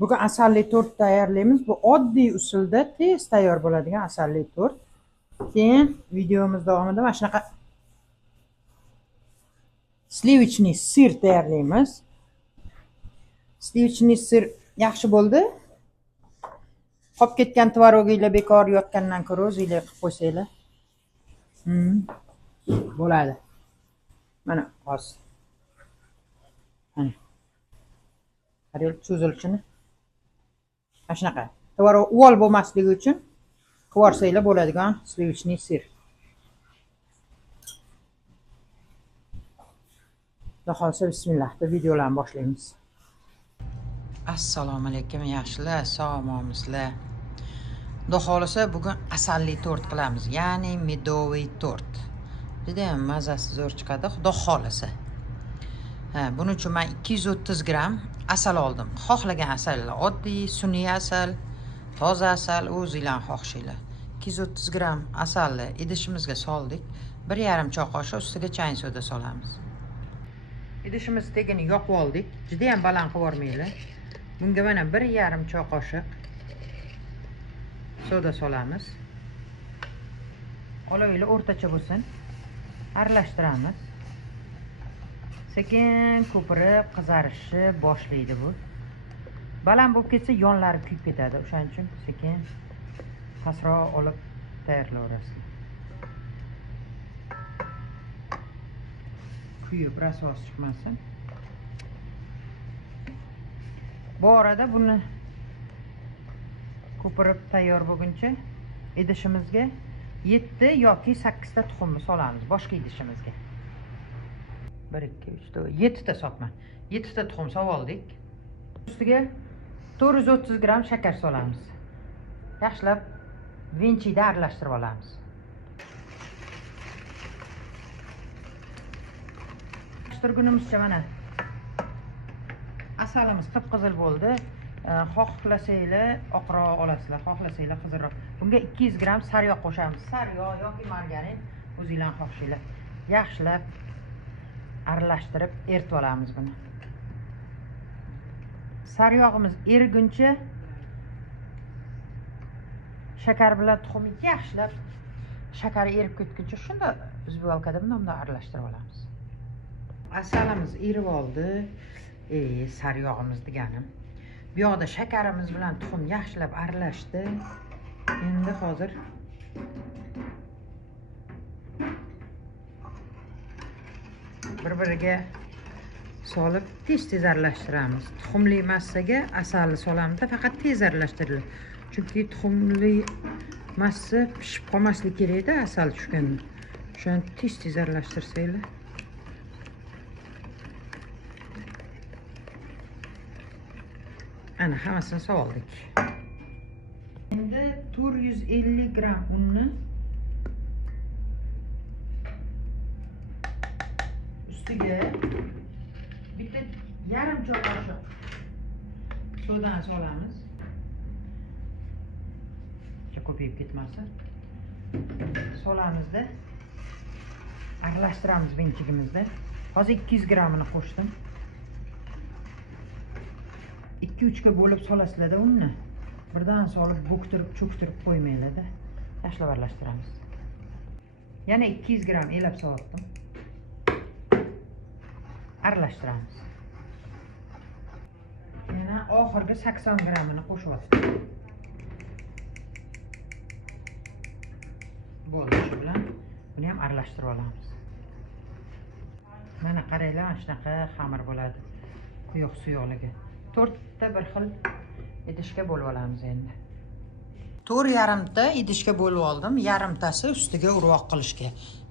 Bugun asalli tort tayyorlaymiz. Bu oddiy usulda tez tayyor bo'ladigan asalli tort. Keyin videomiz davomida mana shunaqa slivichniy sir tayyorlaymiz. Slivichniy sir yaxshi bo'ldi. Qolib ketgan tvoroginglar bekor yotgandan ko'ra o'zinglar qilib qo'ysanglar. Bo'ladi. Mana hozir. Mana. Qarang cho'zilishini. Mana shunaqa. Tvorog uvol bo'lmasligi uchun qilib bo'ladigan slivichniy sir. Xudo xolsa bismillah deb videolarni boshlaymiz. Assalomu alaykum yaxshilar, sog'momizlar. Xudo xolsa bugun asalli tort qilamiz, ya'ni medoviy tort. Juda ham mazasi zo'r chiqadi, xudo xolsa. Buning uchun men 230 gram asal oldim. Xohlagan asallar, oddiy sun'iy asal, toza asal, o'zingizlar xohlashinglar. 230 gram asalni idishimizga soldik. 1,5 choy qoshiq ustiga chayin soda solamiz. Idishimiz tegini yoqib oldik. Juda ham baland qilib yormaylik. Bunga mana 1,5 choy qoshiq soda solamiz. Olovinglar o'rtacha bo'lsin. Aralashtiramiz. Sekin ko'pirib qizarishni boshlaydi bu. Baland bo'lib ketsa yonlari kuyib ketadi. O'shaning uchun sekin pastroq olib tayyorlayverasiz. Kuyib rasos chiqmasin. Bu orada buni ko'pirib tayyor bo'lguncha idishimizga 7 yoki 8 ta tuxumni solamiz boshqa idishimizga. 1 2 3 4 7 ta sotman. 7 ta tuxum solib oldik. Ustiga 430 gram shakar solamiz. Yaxshilab venchida aralashtirib olamiz. Aralashtirgunimizcha mana asalimiz qip-qizil bo'ldi. Xohlasanglar oqroq olasizlar, xohlasanglar qizilroq. Bunga 200 gram sariyog' qo'shamiz. Sariyog' yoki margarin o'zingizlar xohlashinglar. Yaxshilab aralashtirib eritib olamiz buni. Sariyog'imiz eriguncha shakar bilan tuxum yaxshilab shakari erib ketguncha shunda uzbolkada bunday aralashtirib olamiz. Asalimiz erib oldi. Sariyog'imiz deganim. Bu yoqda shakarimiz bilan tuxum yaxshilab aralashdi. Endi hozir bir-biriga solib tez aralashtiramiz. Tuxumli massaga asalni solamiz, faqat tez aralashtiriladi. Chunki tuxumli massa pishib qolmasligi kerak-da asal tushganda. Shuni tez aralashtirsanglar. Ana hammasini soldik. Endi 450 gram unni ustiga bitta yarim choy qoshiq sodani solamiz. Ko'payib ketmasin. Solamizda aralashtiramiz benchigimizda. Hozir 200 gramini qo'shdim. 2-3 ga bo'lib solasizlar-da unni. Birdan solib bo'ktirib, cho'ktirib qo'ymanglar-da. Yaxshilab aralashtiramiz. Yana 200 gram elab soldim. Aralashtiramiz. Yana oxirgi 80 gramini qo'shib olamiz. Bo'ldi shu bilan buni ham aralashtirib olamiz. Mana qaranglar, shunaqa xamir bo'ladi. Quyuq suyuqligi. 4 ta bir xil idishga bo'lib olamiz endi. 4,5 ta idishga bo'lib oldim. Yarimtasi ustiga urvoq qilishga.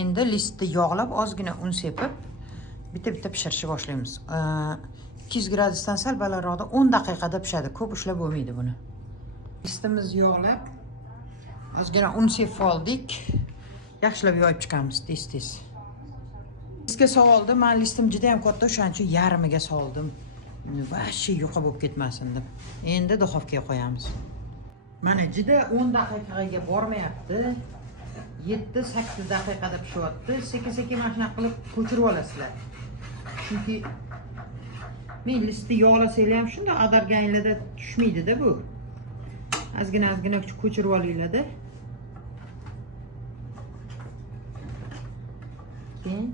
Endi listni yog'lab, ozgina un sepib, bitta pishirishni boshlaymiz. 200 gradusdan sal balandroqda 10 daqiqada pishadi. Ko'p ushlab bo'lmaydi buni. Listimizni yog'lab, ozgina un sepib oldik. Yaxshilab yoyib chiqamiz tez. Listga soldim. Men listim juda ham katta, o'shaning uchun yarmiga soldim. Vashi yo'qa bo'lib ketmasin deb. Endi duxovkaga qo'yamiz. Mana juda 10 daqiqaga bormayapti. 7-8 daqiqada pishyapti. Sekin-sekin mana shunaqa qilib ko'chirib olasizlar. Chunki Men listi yog'lasanglar ham shunday adarganlarda tushmaydi-da bu. Ozgina ko'chirib olinglar-da. Keyin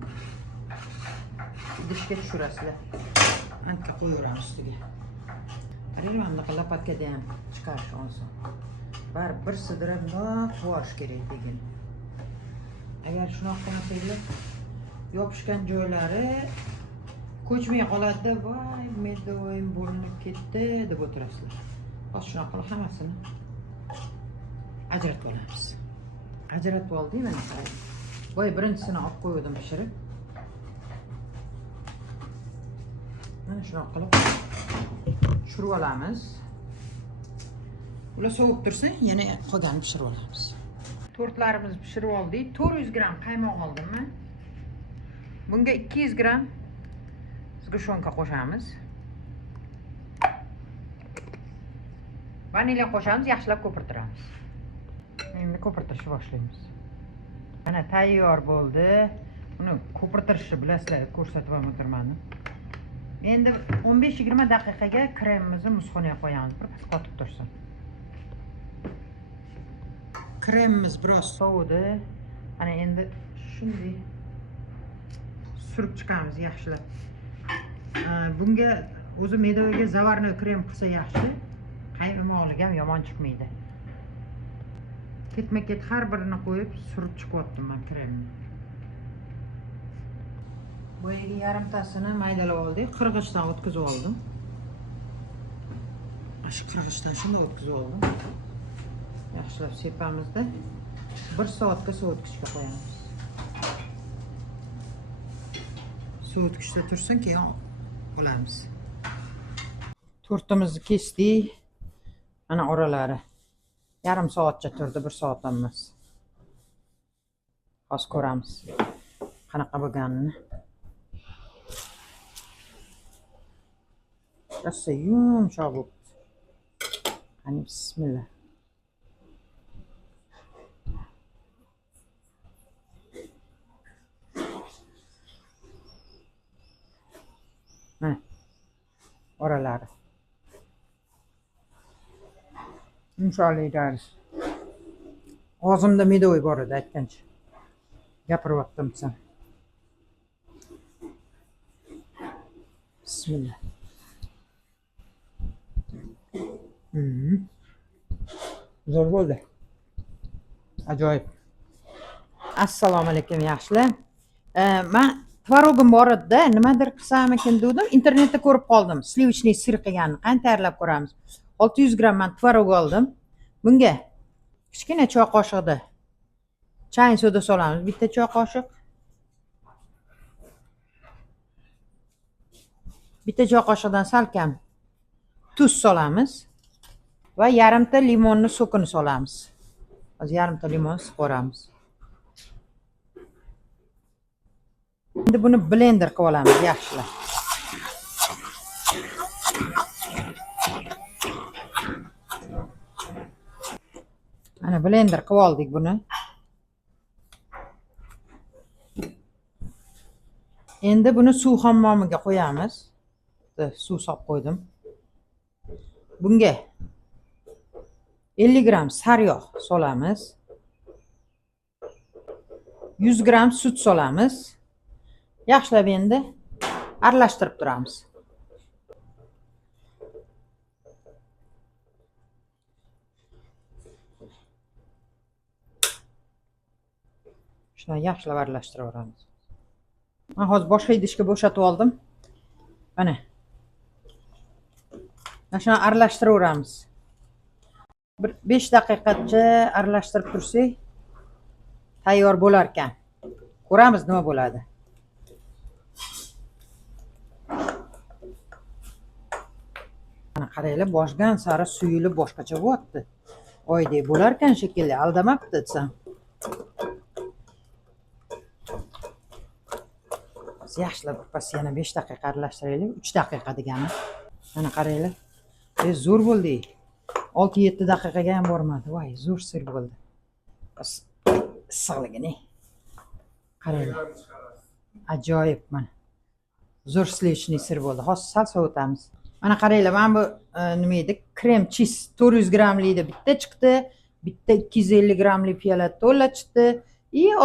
idishga tushirasizlar. Ancha qo'yaveramiz ustiga. Qarang, bunaqa lopatkada ham chiqarish oson. Bir sidirib bundoq quvarish kerak degan. Agar shunaqa qilmasanglar, yopishgan joylari ko'chmay qoladi-da, voy, medoyim bo'linib ketdi deb o'tirasizlar. Hozir shunaqa qilib hammasini ajratib olamiz. Ajratib oldik, mana qarang. Voy, birinchisini olib qo'ydim pishirib. Mana shunaqa qilib tushirib olamiz. Ular sovib tursa, yana qolganini pishirib olamiz. Tortlarimizni pishirib oldik. 400 gram qaymoq oldim men. Bunga 200 gram zgushanka qo'shamiz. Vanilya qo'shamiz, yaxshilab ko'pirtiramiz. Endi ko'pirtirishni boshlaymiz. Mana tayyor bo'ldi. Uni ko'pirtirishni bilasizlar, ko'rsatib ham o'tirman. Endi 15-20 daqiqaga kremimizni muzxonaga qo'yamiz, bir qotib tursin. Kremimiz biroz sovidi. Ana endi shunday surib chiqamiz yaxshilab. Bunga o'zi medoviga zavarnoy krem qilsa yaxshi. Qaymoqliga ham yomon chiqmaydi. Ketma-ket har birini qo'yib surib chiqyaptim men kremni. Boyaga yarimtasini maydalab oldik, qirg'ichdan o'tkazib oldim. Shu qirg'ichdan shunday o'tkazib oldim. Yaxshilab sepamizda 1 soatga sovutgichga qo'yamiz. Sovutgichda tursin, keyin olamiz. Tortimizni kesdik. Mana oralari. Yarim soatcha turdi, 1 soatdan emas. Hozir ko'ramiz qanaqa bo'lganini. Rosa yumshoq bo'ldi. Qani bismillah. Mana oralari. Yumshoqliklari. Og'zimda medoy bor edi aytgancha. Gapiryaptim sen. Bismillah. Zo'r bo'ldi. Ajoyib. Assalomu alaykum yaxshilar. Men tvorogim bor edi-da, nimadir qilsam ekan dedim, internetda ko'rib qoldim. Slivichniy sir qilganini qanday tayyorlab ko'ramiz. 600 gram men tvorog oldim. Bunga kichkina choy qoshiqda choy soda solamiz. Bitta choy qoshiq. Bitta choy qoshiqdan salkam tuz solamiz va yarimta limonni sokini solamiz. Hozir yarimta limon siqoramiz. Endi buni blender qilib olamiz yaxshilab. Mana blender qilib oldik buni. Endi buni suv hammomiga qo'yamiz. Suv solib qo'ydim. Bunga 50 gram sariyog' solamiz. 100 gram sut solamiz. Yaxshilab endi aralashtirib turamiz. Shuni yaxshilab aralashtirib olamiz. Men hozir boshqa idishga bo'shatib oldim. Mana. Shuni aralashtirib bir 5 daqiqacha aralashtirib tursak, tayyor bo'lar ekan. Ko'ramiz nima bo'ladi. Mana qaranglar, boshgan sari suyulib boshqacha bo'lyapti. Oydek bo'lar ekan shekilli, aldamabdi desam. Yaxshilab pas yana 5 daqiqa aralashtiraylik, 3 daqiqa degani. Mana qaranglar. Zo'r bo'ldi. 6-7 daqiqaga ham bormadi. Voy, zo'r sir bo'ldi. Issiqligini. Qaranglar. Ajoyib mana. zo'r sливочный sir bo'ldi. Hozir sal sovutamiz. Mana qaranglar, mana bu nima edi? Krem cheese 400 grammlikda bitta chiqdi. Bitta 250 grammlik piyola to'la chiqdi.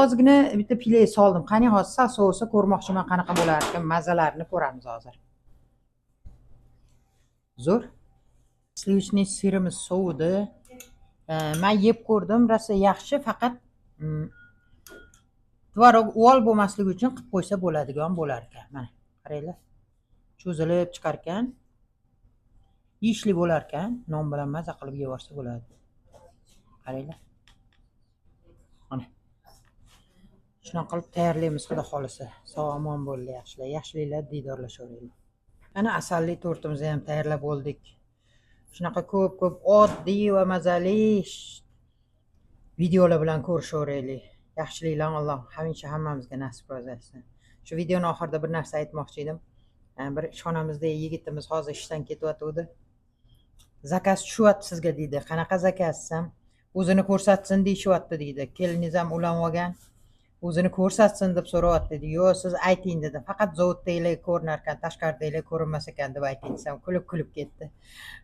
Ozgina bitta pile soldim. Qani hozir sal sovisa ko'rmoqchiman qanaqa bo'lar ekan. Mazalarini ko'ramiz hozir. Zo'r. Sливочный sirimiz sovidi. Men yeb ko'rdim, rosa yaxshi, faqat tvorog uvol bo'lmasligi uchun qilib qo'ysa bo'ladigan bo'lar ekan. Mana qaranglar. Cho'zilib chiqar ekan. Yeyishli bo'lar ekan. Non bilan maza qilib yevorsa bo'ladi. Qaranglar. Mana. Shunaqa qilib tayyorlaymiz, xudo xolisa. Sog' omon bo'linglar, yaxshilar. Yaxshiliklar diydorlashaveringlar. Ana asalli tortimizni ham tayyorlab oldik. Shunaqa ko'p oddiy va mazali videolar bilan ko'rishaveraylik. Yaxshiliklarni Alloh hamisha hammamizga nasib etsin. Shu videoning oxirida bir narsa aytmoqchi edim. Bir ishxonamizda yigitimiz hozir ishdan ketyapti. Zakaz tushyapti sizga deydi. Qanaqa zakaz desam, o'zini ko'rsatsin deyishyapti deydi. Keliningiz ham ulanib olgan. O'zini ko'rsatsin deb so'rayapti dedi. Yo'q, siz ayting dedi. Faqat zavoddagilar ko'rinar ekan, tashqaridagilar ko'rinmas ekan deb ayting desam, kulib ketdi.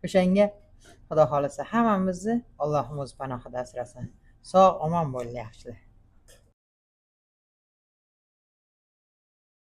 O'shanga xudo xolisa hammamizni Allohim o'z panohida asrasin. Sog' omon bo'linglar yaxshilar.